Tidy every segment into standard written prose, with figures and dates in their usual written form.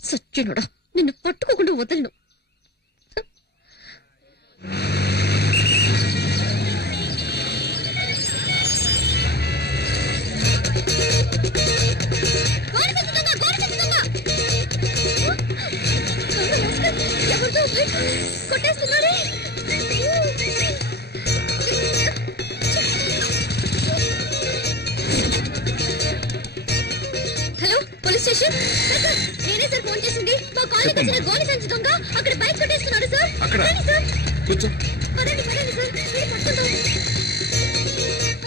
సత్యనుడా, నిన్ను పట్టుకోకుండా వదలను. కొట్టేస్తున్నాడే. Hello, police station. నేనే సార్ ఫోన్ చేసింది. మా కాలనీకి వచ్చిన గోలి సంచి దొంగ అక్కడ బైక్ కొట్టేస్తున్నాడు సార్. పదండి సార్, పట్టుకుందాం.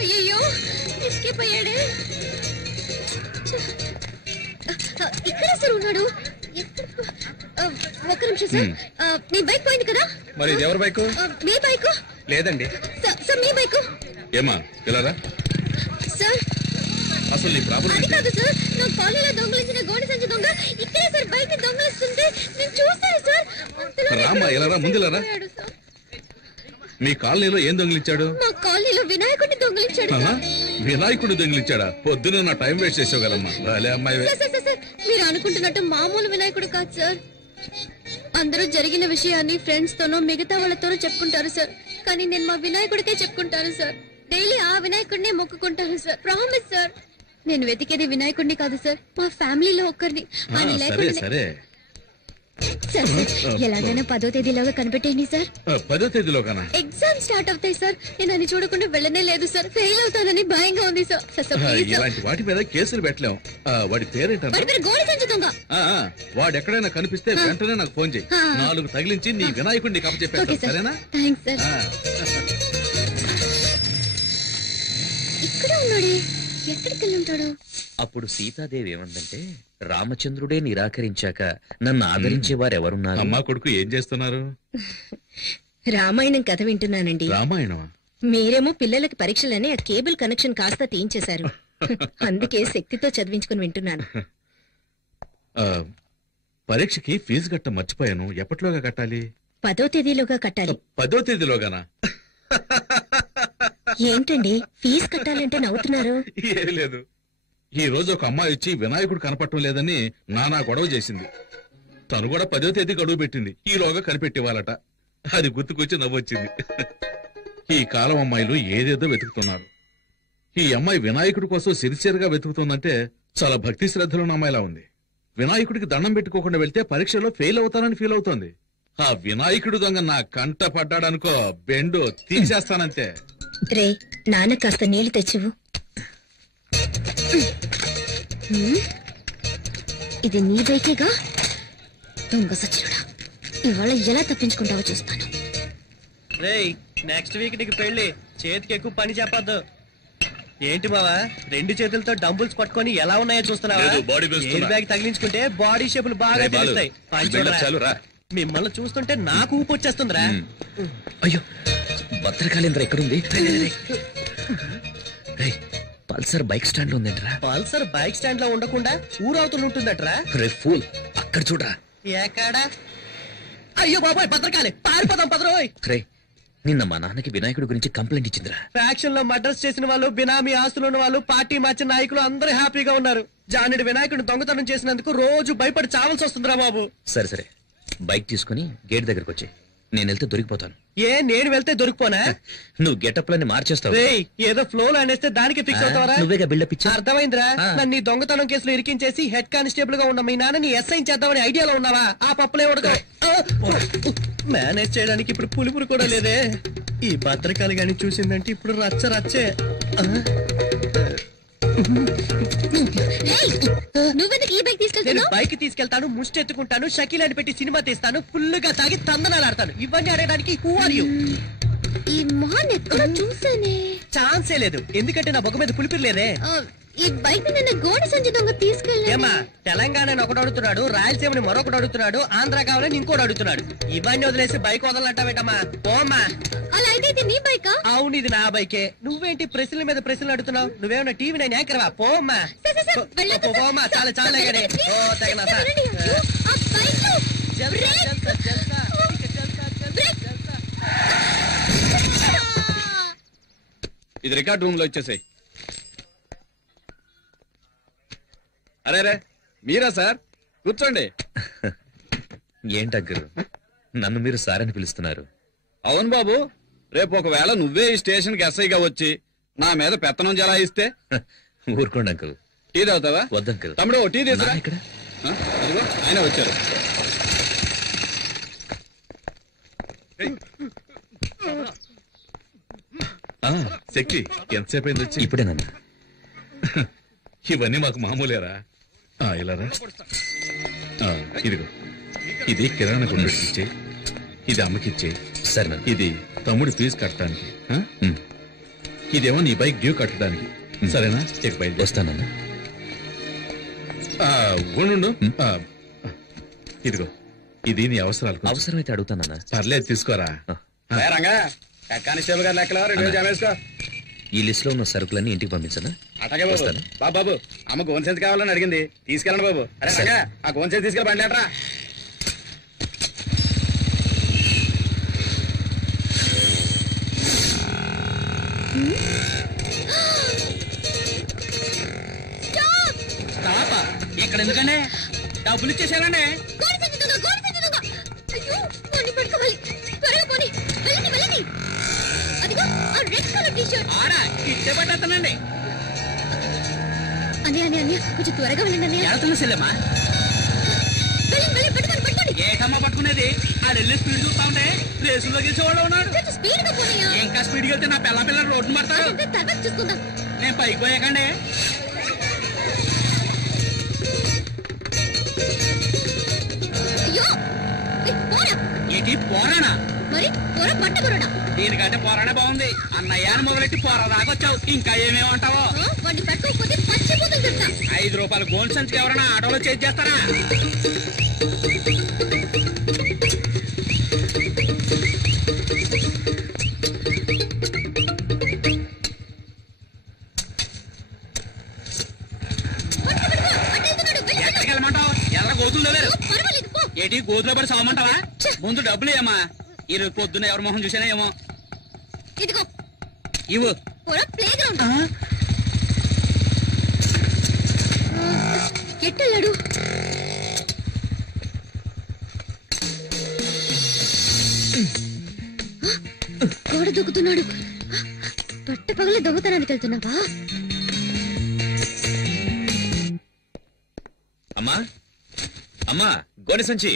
అయ్యయ్యో, ఎస్కేప్ అయ్యాడే. ఇక్కడే సార్ ఉన్నాడు. ఒక్క నిమిషం సార్, మీ బైక్ పోయింది కదా? మరి ఇది ఎవరి బైక్? మీ బైక్ లేదండి సార్, మీ బైక్. ఏమా ఇలా సార్, అసలు నీ ప్రాబ్లం అది కాదు సార్. నా కాలనీలో దొంగలించిన గోడి సంచి దొంగ ఇక్కడే సార్ బైక్ ని దొంగలిస్తుంటే నేను చూస్తాను సార్. రామా, ఇలా ముందులరా. మీ కాలనీలో ఏం దొంగిలించాడు? మా కాలనీలో వినాయకుడిని దొంగిలించాడు. వినాయకుడిని దొంగిలించాడా? పొద్దున నా టైం వేస్ట్ చేసావు కదమ్మా. మీరు అనుకుంటున్నట్టు మామూలు వినాయకుడు కాదు సార్. అందరూ జరిగిన విషయాన్ని ఫ్రెండ్స్ తోనో మిగతా వాళ్ళతోనో చెప్పుకుంటారు సార్. కానీ నేను మా వినాయకుడికే చెప్పుకుంటాను సార్. డైలీ ఆ వినాయకుడినే మొక్కుకుంటాను సార్. Promise sir. నేను వెతికేది వినాయకుడిని కాదు సార్, మా ఫ్యామిలీలో ఒక్కరిని. సరే సార్, ఎలాగైనా 10వ తేదీలోగా కనిపెట్టేయండి సార్. 10వ తేదీలోగానా? ఎగ్జామ్ స్టార్ట్ అవుతాయి సార్. నేను అది చూడకుండా వెళ్ళనే లేదు సార్. ఫెయిల్ అవుతానని భయంగా ఉంది సార్. ఇలాంటి వాటి మీద కేసులు పెట్టలేం. వాడి పేరేంట? గోడి సంచి దొంగ. వాడు ఎక్కడైనా కనిపిస్తే వెంటనే నాకు ఫోన్ చేయి. 4 తగిలించి నీ వినాయకుడిని కప్పచెప్పేస్తాను. సరేనా? Thanks sir. ఇక్కడ ఉన్నాడే, ఎక్కడికి వెళ్ళి ఉంటాడు? అప్పుడు సీతాదేవి ఏమందంటే, రామచంద్రుడే నిరాకరించాక నన్ను ఆదరించేవారెవరున్నారు? అమ్మా కొడుకు ఏం చేస్తున్నారు? రామాయణం కథ వింటున్నానండి. రామాయణమా? మీరేమో పిల్లలకి పరీక్షలని ఆ కేబుల్ కనెక్షన్ కాస్త తీయించేశారు. అందుకే శక్తితో చదివించుకుని వింటున్నాను. పరీక్షకి ఫీజు కట్ట మర్చిపోయాను. ఎప్పటిలోగా కట్టాలి? 10వ తేదీలోగా కట్టాలి. 10వ తేదీలోగానా? ఏంటండి ఫీజు కట్టాలంటే నవ్వుతున్నారు? ఏం లేదు, ఈ రోజు ఒక అమ్మాయి వచ్చి వినాయకుడు కనపడటం లేదని నానా గొడవ చేసింది. తను కూడా 10వ తేదీ గడువు పెట్టింది. ఈలోగా కనిపెట్టేవాళ్ళట. అది గుర్తుకొచ్చి నవ్వొచ్చింది. ఈ కాలం అమ్మాయిలు ఏదేదో వెతుకుతున్నారు. ఈ అమ్మాయి వినాయకుడి కోసం సిరిసియర్గా వెతుకుతుందంటే చాలా భక్తి శ్రద్ధలున్న అమ్మాయిలా ఉంది. వినాయకుడికి దండం పెట్టుకోకుండా వెళ్తే పరీక్షలో ఫెయిల్ అవుతానని ఫీల్ అవుతోంది. ఆ వినాయకుడు దొంగ నా కంట పడ్డాడనుకో, బెండు తీసేస్తానంతే. రే, నాన్న కాస్త నీళ్లు తెచ్చివు. ఇది నీ బైకేగా? దొంగ సచ్చినుడా, ఇవాళ ఎలా తప్పించుకుంటావో చూస్తాను. రేయ్, నెక్స్ట్ వీక్ నీకు పెళ్లి. చేతికి ఎక్కువ పని చెప్పద్దు. ఏంటి బావా, 2 చేతులతో డంబుల్స్ పట్టుకొని ఎలా ఉన్నాయో చూస్తున్నావా? ఎయిర్ బ్యాగ్ తగిలించుకుంటే బాడీ షేపులు బాగా తెలుస్తాయి. మిమ్మల్ని చూస్తుంటే నాకు ఊపు వచ్చేస్తుందిరా. అయ్యో, భద్రకాళేంద్ర ఎక్కడుంది? పల్సర్ బైక్ స్టాండ్ లో ఉందేంట్రా? పల్సర్ బైక్ స్టాండ్ లో ఉండకుండా ఊరవుతూ ఉంటుందట్రా. రే ఫూల్, అక్కడ చూడరా. ఎక్కడా? అయ్యో బాబాయ్, భద్రకాళి, పారిపోదాం పదరోయ్. రే, నిన్న మా నాన్నకి వినాయకుడి గురించి కంప్లైంట్ ఇచ్చిందిరా. ఫ్యాక్షన్ లో మర్డర్స్ చేసిన వాళ్ళు, బినామీ ఆస్తులు ఉన్న వాళ్ళు, పార్టీ మార్చిన నాయకులు అందరూ హ్యాపీగా ఉన్నారు. జానుడి వినాయకుడిని దొంగతనం చేసినందుకు రోజు భయపడి చావాల్సి వస్తుందిరా బాబు. సరే, బైక్ తీసుకుని గేట్ దగ్గరకు వచ్చి, నేను వెళ్తే దొరికిపోతాను. నేను వెళ్తే దొరికిపోనా? నువ్వు గెటప్ లని మార్చేస్తావు. ఏదో ఫ్లో లో అనేస్తే దానికి ఫిక్స్ అవుతావరా? నువ్వేగా బిల్డప్ ఇచ్చా. అర్థమైందా? నన్ను ఈ దొంగతనం కేసులో ఇరికించేసి హెడ్ కానిస్టేబుల్ గా ఉన్న మీ నాన్నని ఎస్ఐ చేద్దామని ఐడియాలో ఉన్నావా? ఆ పప్పులే ఉడక మేనేజ్ చేయడానికి ఇప్పుడు పులుపురు కూడా లేదే. ఈ భద్రకాళి గాని చూసిందంటే ఇప్పుడు రచ్చే. బైక్ తీసుకెళ్తాను, ముష్టి ఎత్తుకుంటాను, షకీలాని పెట్టి సినిమా తీస్తాను, ఫుల్ గా తాగి తందనాలు ఆడతాను. ఇవన్నీ ఆడడానికి హూ ఆర్ యు? ఈ మొహాన్ని ఎక్కడ చూసానే? ఛాన్సే లేదు, ఎందుకంటే నా బొగ్గ మీద పులిపిరి లేదే. ఈ బైక్ నిన్న గోడి సంచి దొంగ తీసుకెళ్ళా. ఏమా, తెలంగాణని ఒకటి అడుగుతున్నాడు, రాయలసీమని మరొకటి అడుగుతున్నాడు, ఆంధ్ర కావాలని ఇంకోటి అడుగుతున్నాడు. ఇవన్నీ వదిలేసి బైక్ వదలంటావేటమ్మా? పోమ్మా. అలా అయితే ఇది నీ బైకా? అవును, ఇది నా బైకే. నువ్వేంటి ప్రశ్నల మీద ప్రశ్నలు అడుగుతున్నావు? నువ్వేమన్నా టీవీ నైన్ యాంకర్వా? పోమ్మా పోమ్మా. చాలా కానీ తగిన ఇది రికార్డ్ రూమ్ లో ఇచ్చేసాయి. అరే రే మీరా సార్ కూర్చోండి. ఏంటగ్గురు నన్ను మీరు సార్ అని పిలుస్తున్నారు? అవును బాబు, రేపు ఒకవేళ నువ్వే ఈ స్టేషన్ కి ఎస్ఐగా వచ్చి నా మీద పెత్తనం జలాయిస్తే? ఊరుకోండి అంకుల్. టీ తాగుతావా? వద్దంకుల్. తమ్ముడు టీ తీసురా. ఇక్కడ అదిగో ఆయన వచ్చారు. శక్తి ఎంతసేపు అయింది వచ్చి? ఇప్పుడేనన్నా. ఇవన్నీ మాకు మామూలేరా. ఇలారా, ఇదిగో ఇది కిరాణా గుండెకి ఇచ్చే, ఇది అమ్మకిచ్చే. సరే, ఇది తమ్ముడి ఫీజు కట్టడానికి, ఇదేమో నీ బైక్ డ్యూ కట్టడానికి. సరేనా? చెక్ బయట వస్తానన్నా. ఉండు. ఇదిగో ఇది నీ అవసరాలకు. అవసరమైతే అడుగుతానన్నా. పర్లేదు, తీసుకోరా. కానిస్టేబుల్ గారు లెక్కలో 2 జామేసుకో. ఈ లిస్ట్ లో ఉన్న సరుకులన్నీ ఇంటికి పంపించనా? అట్లాగే బాబు. బాబు అమ్మ గోన్ సెన్స్ కావాలని అడిగింది, తీసుకెళ్ళండి బాబు. అరే రంగా, ఆ గోన్ సెన్స్ తీసుకెళ్ళి బండి లేటరా. ఇక్కడ ఎందుకండి? డబ్బులు ఇచ్చేసానండి. ఇచ్చే పట్టేస్తానండి. కొంచెం త్వరగా వెళ్ళండి. సెల్లమ్మా ఏటమ్మా పట్టుకునేది? ఆడెళ్ళి స్పీడ్ చూస్తా ఉంటే రేసుల్లో గెలిచేవాళ్ళు ఉన్నాడు. ఇంకా స్పీడ్కి వెళ్తే నా పిల్లలు రోడ్డు పడతారు. నేను పైకి పోయాకండి. ఏంటి పోరానా? దీనికంటే పోరానే బాగుంది. అన్నయ్యాన్ని మొదలెట్టి పోరా దాకా వచ్చావు, ఇంకా ఏమేమంటావో. 5 రూపాయలు గోల్డ్ సంచికి ఎవరైనా ఆటోలో చేసి చేస్తారా? ఎక్కడికి వెళ్ళమంటావు? ఎర్ర గోతులు లేరు. ఏంటి గోతులో పడి సావమంటావా? ముందు డబ్బులు ఏమా? ఈరోజు పొద్దున్న ఎవరి మొహం చూసానా ఏమో. ఇవ్వు. ఎట్టెళ్ళాడు? గోడ దూకుతున్నాడు. పట్ట పగలే దొంగతనానికి వెళ్తున్నావా? అమ్మా అమ్మా, గోనె సంచి.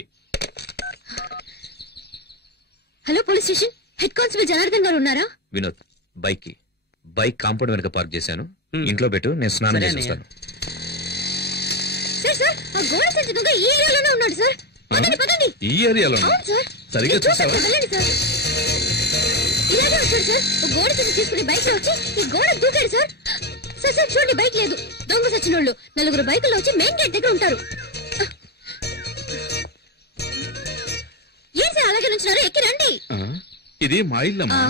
Hello, police station. Head constable Janardhan గారు ఉన్నారా? వినోద్, బైక్ కాంపౌండ్ వెనక పార్క్ చేశాను. ఇంట్లో పెట్టు, నేను స్నానం చేసి వస్తాను. సార్, ఆ గోడ సంచి దొంగ ఈ ఏరియాలోనే ఉన్నాడు సార్. పదండి. ఈ ఏరియాలో సరిగ్గా చూసావా? వెళ్ళండి సార్. ఇలాగే వచ్చాడు సార్. గోడ సంచి తీసుకుని బైక్ లో వచ్చి ఈ గోడ దూకాడు సార్. సార్ చూడండి, బైక్ లేదు. దొంగ సచ్చినోళ్ళు 4 బైకుల్లో వచ్చి మెయిన్ గేట్ దగ్గర ఉంటారు. ఏం సార్ అలాగే నుంచున్నారు? ఎక్కి రండి. ఇది మా ఇల్లమ్మా.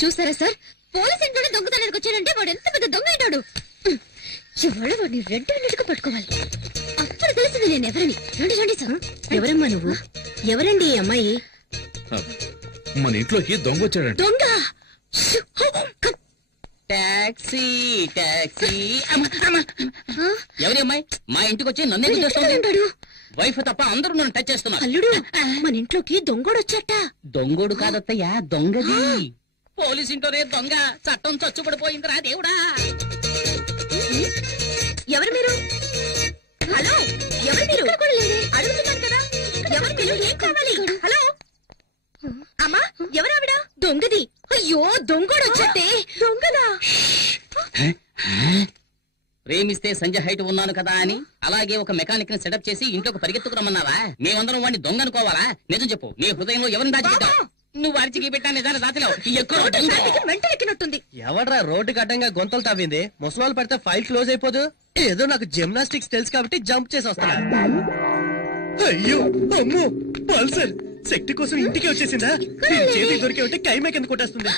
చూస్తారా సార్, పోలీస్ ఇంట్లోనే దొంగతనానికి వచ్చాడంటే వాడు ఎంత పెద్ద దొంగ అయినాడు. ఇవాళ వాడిని రెడ్ హ్యాండెడ్ గా పట్టుకోవాలి. అప్పుడు తెలిసింది నేను ఎవరని. రండి సార్. ఎవరమ్మా నువ్వు? ఎవరండి ఈ అమ్మాయి? మన ఇంట్లోకి దొంగ వచ్చాడంట. దొంగ? టాక్సీ. ఎవరి అమ్మాయి మా ఇంటికి వచ్చి నన్ను ఎందుకు చేస్తాడు? వైఫ్ తప్ప అందరూ నన్ను టచ్ చేస్తున్నారు. అల్లుడు, మన ఇంట్లోకి దొంగోడు వచ్చాట. దొంగోడు కాదత్తయ్యా, దొంగది. పోలీస్ ఇంట్లోనే దొంగ. చట్టం చచ్చుపడిపోయిందిరా దేవుడా. ఎవరు మీరు? హలో, ఎవరు మీరు? అడుగుతున్నాను కదా, ఎవరు మీరు? ఏం కావాలి? హలో అమ్మా, ఎవరావిడ? దొంగది. అయ్యో, దొంగోడు వచ్చాటే. దొంగదా? ప్రేమిస్తే సంజయ్ హైట్ ఉన్నాను కదా అని అలాగే ఒక మెకానిక్ ని సెటప్ చేసి ఇంట్లోకి పరిగెత్తుకు రమ్మన్నావా? మేమందరం వాడిని దొంగ అనుకోవాలా? నిజం చెప్పు, నీ హృదయంలో ఎవరిని దాచిపెట్టావు? నువ్వు అరిచికి పెట్టా నిజాన్ని దాచిలో వెంటలెక్కినట్టుంది. ఎవడ్రా రోడ్డుకి అడ్డంగా గొంతలు తవ్వింది? ముసలాలు పడితే ఫైల్ క్లోజ్ అయిపోదు. ఏదో నాకు జిమ్నాస్టిక్స్ తెలుసు కాబట్టి జంప్ చేసి వస్తున్నా. అయ్యో అమ్మో, పల్సర్ శక్తి కోసం ఇంటికి వచ్చేసిందా? చేతికి దొరికే ఉంటే కైమే కింద కొట్టేస్తుంది.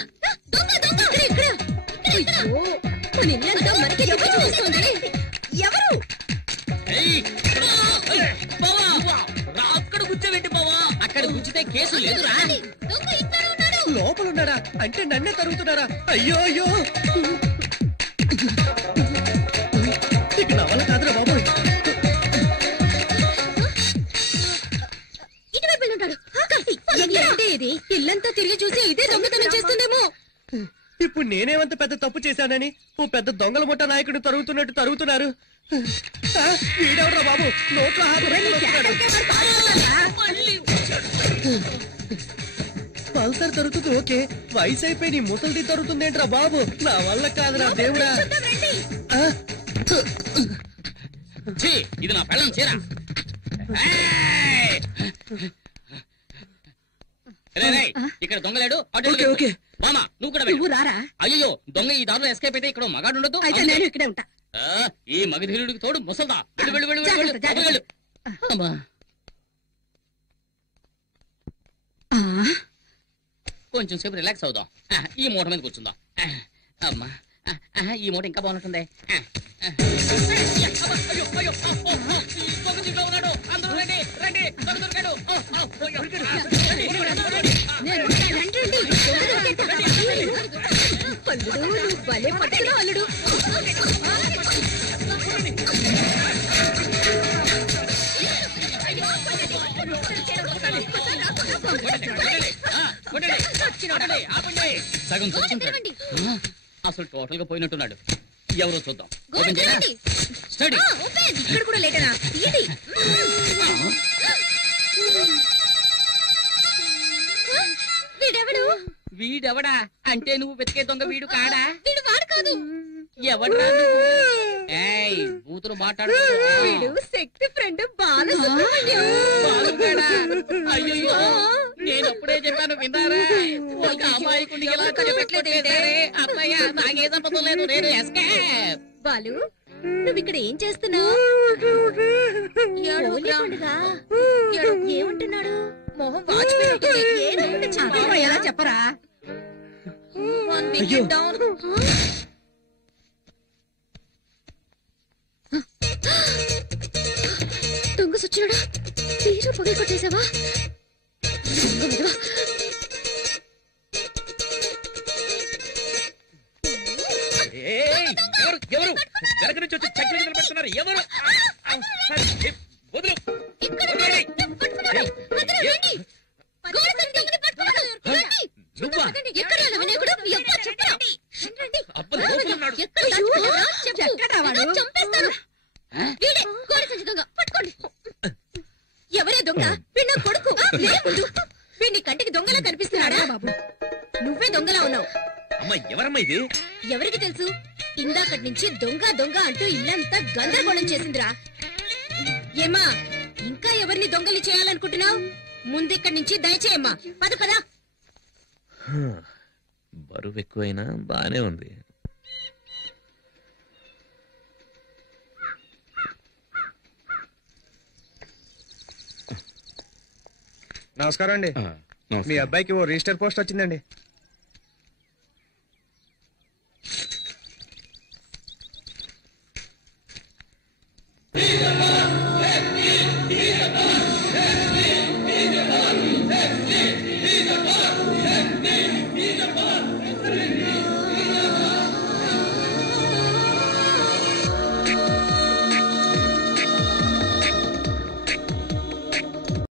ఎవరు? అక్కడ గుచ్చేవేంటి బావా? అక్కడ గుచ్చితే కేసు లేదురా. లోపల ఉన్నాడా అంటే నన్నే తరుగుతున్నారా? అయ్యో అయ్యో, ఇక నా వల్ల కాదురా బాబు. నేనేమంత పెద్ద తప్పు చేశానని ఓ పెద్ద దొంగల ముఠా నాయకుడు తరుగుతున్నట్టు తరుగుతున్నారు. వీడెవడ్రా బాబు నోట్లో పల్సర్ తరుగుతుంది ఓకే, వయసు అయిపోయి నీ ముసలిది తరుగుతుందేంట్రా బాబు? నా వల్ల కాదురా దేవుడా. ఇది నా పెళ్ళం చీర. ఇక్కడ దొంగలేడు. మామా నువ్వు కూడా రారా. అయ్యో దొంగ ఈ దారిలో ఎస్కేప్ అయితే ఇక్కడ మగాడు ఉండదు. ఇక్కడే ఉంటా. ఈ మగధీరుడికి తోడు ముసల్దా. కొంచెం సేపు రిలాక్స్ అవుదాం. ఈ మూట మీద కూర్చుందాం. అమ్మా ఈ మూట ఇంకా బాగుంటుంది. అందరూ రండి రండి, దొంగ దొరికాడు. భలే పట్టుకురా అల్లుడు. సగం చూసుకుంటాడు. అసలు టోటల్ గా పోయినట్టున్నాడు. ఎవరో చూద్దాం. ఇక్కడ కూడా లేటనా? వీడెవడు? వీడెవడా అంటే నువ్వు వెతికే దొంగ వీడు కాడా? వీడు వాడు కాదు. ఎవడా? బూతులు మాట్లాడు. వీడు శక్తి ఫ్రెండ్ బాలు. అయ్యో నేను అప్పుడే చెప్పాను విన్నారా? ఒక అమ్మాయికుని ఎలా చెప్పట్లేదే. అత్తయ్య నాకే సంపదం లేదు. నేను ఎస్కేప్. బాలు నువ్వు ఇక్కడ ఏం చేస్తున్నావు? ఏమంటున్నాడు? మొహం వాచిపోయి ఎలా చెప్పరా? దొంగ సచ్చినాడా? తీరు పొగ కొట్టేశావా? ఎవరు వెనక నుంచి వచ్చి చక్కెర నిలబెడుతున్నారు? ఎవరు? వదులు. ఎవరే దొంగ? వీడి కొడుకు. వీడిని కంటికి దొంగలా కనిపిస్తున్నాడా? బాబు నువ్వే దొంగలా ఉన్నావు. అమ్మా ఎవరమ్మా ఇది? ఎవరికి తెలుసు? ఇందాకటి నుంచి దొంగ దొంగ అంటూ ఇల్లంతా గందరగోళం చేసిందిరా. ఏమా ఇంకా ఎవరిని దొంగలి చేయాలనుకుంటున్నావు? ముందిక్కడి నుంచి దయచేయమ్మా. పద పద. బరువు ఎక్కువైనా బానే ఉంది. నమస్కారం అండి. మీ అబ్బాయికి ఓ రిజిస్టర్ పోస్ట్ వచ్చిందండి.